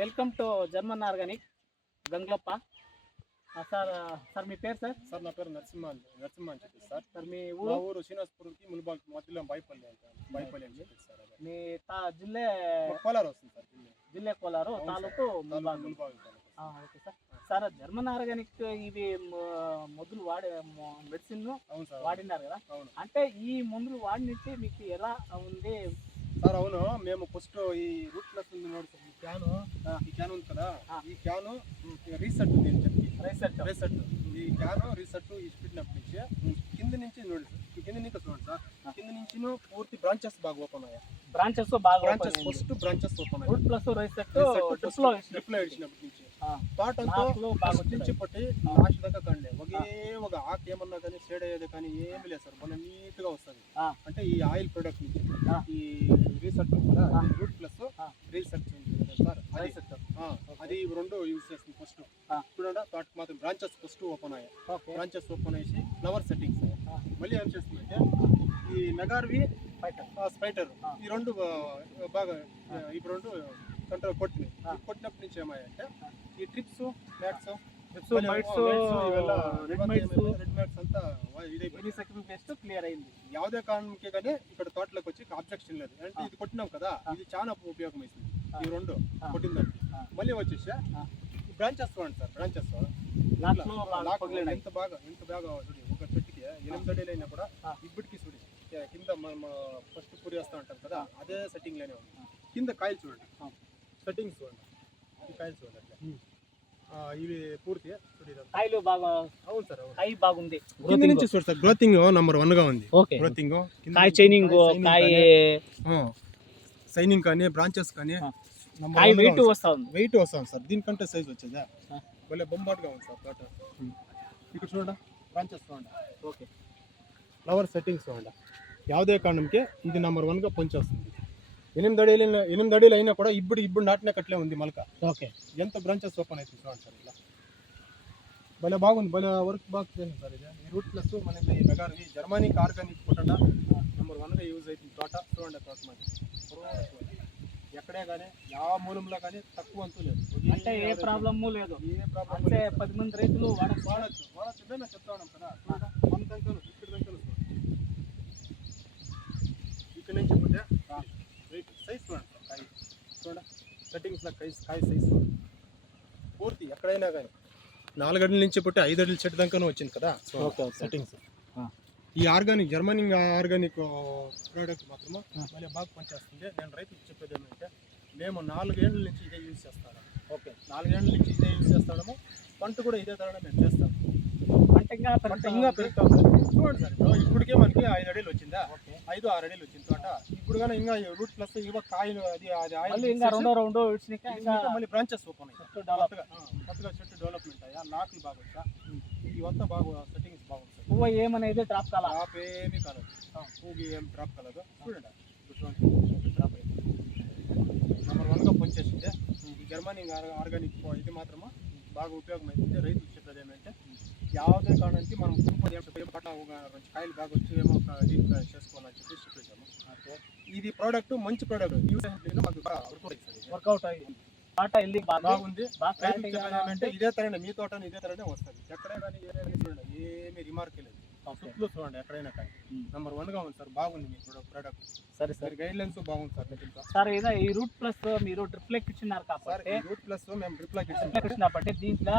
Welcome to German organic Ganglappa. Sir మీ పేరు sir? Sir నా పేరు నరసింహ అని చెప్పి సార్. సార్ మీ మా ఊరు శ్రీనివాసపురంకి ముల్బాగ్ మధ్యలో బైపల్లి అని చెప్పి సార్. మీ జిల్లే కోలార్ వస్తుంది సార్. జిల్లే కోలారు, తాలూకు Mulbag. Mulbag. Okay sir. Sir German organic ఇవి మందులు వాడే మెడిసిన్ అవును సార్, వాడినారు కదా? అవును. అంటే ఈ మందులు వాడినట్టు మీకు ఎలా ఉంది సార్? అవును, మేము ఫస్ట్ ఈ రూట్ ప్లస్ ఉంది నోడు సార్. ఈ క్యాన్ ఉంది కదా, ఈ క్యాను రీసెట్ ఉంది అని చెప్పి రీసెట్ ఈ క్యాను రీసెట్ ఇచ్చినప్పటి నుంచి కింద నుంచి చూడండి సార్, కింద నుంచి చూడండి సార్, కింద నుంచి పూర్తి బ్రాంచెస్ బాగా ఓపెన్ అయ్యాయి. బ్రాంచెస్ బాగా first branches open root plus reset drip లో ఇచ్చినప్పటి నుంచి తోటంతో ఫస్ట్ నుంచి పట్టి లాస్ట్ దాకా కండి ఒక ఆకు ఏమన్నా కానీ షేడ్ అయ్యేది కానీ ఏమి లేదు సార్. మన నీట్ గా వస్తుంది. అంటే ఈ ఆయిల్ ప్రొడక్ట్ నుంచి ఈ రీసెట్ కదా, రూట్ ప్లస్ రీసెట్ సార్, అది రెండు యూజ్ చేస్తుంది. ఫస్ట్ చూడండి, తోటకి మాత్రం బ్రాంచెస్ ఫస్ట్ ఓపెన్ అయ్యాయి. బ్రాంచెస్ ఓపెన్ అయ్యి ఫ్లవర్ సెట్టింగ్స్ మళ్ళీ ఏం చేస్తుందంటే ఈ మెగార్వి స్పైటర్ ఈ రెండు బాగా ఇప్పుడు రెండు కంట్రోల్ కొట్టినాయి. కొట్టినప్పటి నుంచి ఏమయ్యాయంటే ఈ ట్రిప్స్ మ్యాట్స్ రెడ్ మ్యాట్స్ అంతా క్లియర్ అయింది. ಯಾವುದೇ కారణంకే కానీ ఇక్కడ తోటలోకి వచ్చి అబ్జెక్షన్ లేదు. అంటే ఇది కొట్టినాం కదా, ఇది చాలా ఉపయోగం అవుతుంది. ఈ రెండు కొట్టిందంటే మళ్ళీ వచ్చేసి బ్రాంచెస్ చూడండి సార్, బ్రాంచెస్ ఎంత బాగా ఒక చెట్టుకి 8 అడుగులు అయినా కూడా ఇప్పటికి చూడి కింద మనం ఫస్ట్ పూరి వేస్తూ ఉంటాం కదా, అదే సెట్టింగ్ లోనే ఉంది. కింద కాయలు చూడండి, సెట్టింగ్స్ చూడండి, ఈ కాయలు చూడండి అట్లా ఇవి పూర్తి కాయలు బాగా. అవును సార్, కాయ బాగుంది. కింద నుంచి చూడండి సార్, గ్రోతింగ్ నంబర్ 1 గా ఉంది. గ్రోతింగ్, కాయ షైనింగ్, కాయ సైనింగ్ కానీ బ్రాంచెస్ కానీ వెయిట్ వస్తుంది సార్. దీనికంటే సైజ్ వచ్చేదా భలే బొంబాటుగా ఉంది సార్ తోట. ఇక్కడ చూడండి, బ్రాంచెస్ చూడండి, ఓకే, ఫ్లవర్ సెట్టింగ్స్ చూడండి. ಯಾವುದೇ కారణంకి ఇది నంబర్ 1 గా పనిచేస్తుంది. 8 అడుగులు అయినా కూడా ఇప్పుడు నాటిన కట్లే ఉంది మొలక. ఓకే, ఎంత బ్రాంచెస్ ఓపెన్ అవుతుంది చూడండి సార్. ఇలా భలే బాగుంది, భలే వర్క్ బాగా చేసింది సార్. ఇది ఈ రూట్ ప్లస్ మనకి ఈ మెగార్వి జర్మనిక్ ఆర్గానిక్ పుట్టడా నంబర్ 1 గా యూజ్ అవుతుంది. తోట చూడండి, తోట మరి ఎక్కడే కానీ ಯಾವ మూలంలో కానీ తక్కువ అంతూ లేదు. అంటే ఏ ప్రాబ్లము లేదు. అంటే 10 మంది రైతులు వాడచ్చు. నేను చెప్తా ఉన్నాం కదా, మన దగ్గర ఇక్కడ దగ్గర ఇక్కడ నుంచి పుట్టే సైజ్ చూడండి సార్. కాయ చూడండి, సెట్టింగ్స్ కాయ సైజ్ పూర్తి ఎక్కడైనా కానీ 4 అడుగుల నుంచి పుట్టి 5 అడుగుల చెట్టు దాకా వచ్చింది కదా సెట్టింగ్స్. ఈ ఆర్గానిక్ జర్మనిక్ ఆర్గానిక్ ప్రోడక్ట్ మాత్రము మళ్ళీ బాగా పనిచేస్తుంది. నేను రైతులకు చెప్పేది ఏమంటే, మేము 4 ఏళ్ళ నుంచి ఇదే యూజ్ చేస్తాను. ఓకే, 4 ఏళ్ళ నుంచి ఇదే యూజ్ చేస్తాము. పంట కూడా ఇదే తరగా మేము చేస్తాము. పంట ఇంకా పెరుగుతాం సార్. చూడండి సార్, ఇప్పటికే మనకి 5 అడుగులు వచ్చిందా, 5-6 అడుగులు వచ్చింది తోట. ఇప్పుడు కానీ ఇంకా రూట్ ప్లస్ ఇవ్వ కాయలు అది మళ్ళీ బ్రాంచెస్ ఓపెన్ కొత్తగా చెట్టు డెవలప్మెంట్ అయ్యా, లాకులు బాగా వచ్చా, ఇవంతా బాగా సెట్టింగ్స్ బాగుంది సార్. పువ్వు ఏమనేది డ్రాప్ ఏమీ కాలేదు, పువ్వు ఏం డ్రాప్ కాలేదు. చూడండి, డ్రాప్ అయింది. నంబర్ 1 గా పనిచేసింది ఈ జర్మనిక్ ఆర్గానిక్. ఇది మాత్రము బాగా ఉపయోగమైంది. రైతులు చెప్పేది ఏమంటే, ಯಾವುದೇ కారణానికి మనం కాయలు బాగా వచ్చి ఏమో దీంట్లో చేసుకోవాలని చెప్పి చెప్పేసాము. ఇది ప్రోడక్ట్ మంచి ప్రోడక్ట్, యూజ్ మాకు వర్కౌట్ అయ్యింది. బాగుంది. ఏమంటే ఇదే తరనే మీ తోట ఇదే తరనే వస్తుంది. ఎక్కడే కానీ చూడండి, ఏమీ రిమార్క్ లేదు. చుట్టూ చూడండి, ఎక్కడైనా కానీ నంబర్ 1 గా ఉంది సార్. బాగుంది మీ ప్రోడక్ట్. సరే సార్, గైడ్ లైన్స్ బాగుంది సార్. సార్ ఈ రూట్ ప్లస్ మీరు డ్రిప్ లెక్ ఇచ్చినారు కాబట్టి, రూట్ ప్లస్ మేము డ్రిప్ లెక్ ఇచ్చినప్పటి దీంట్లో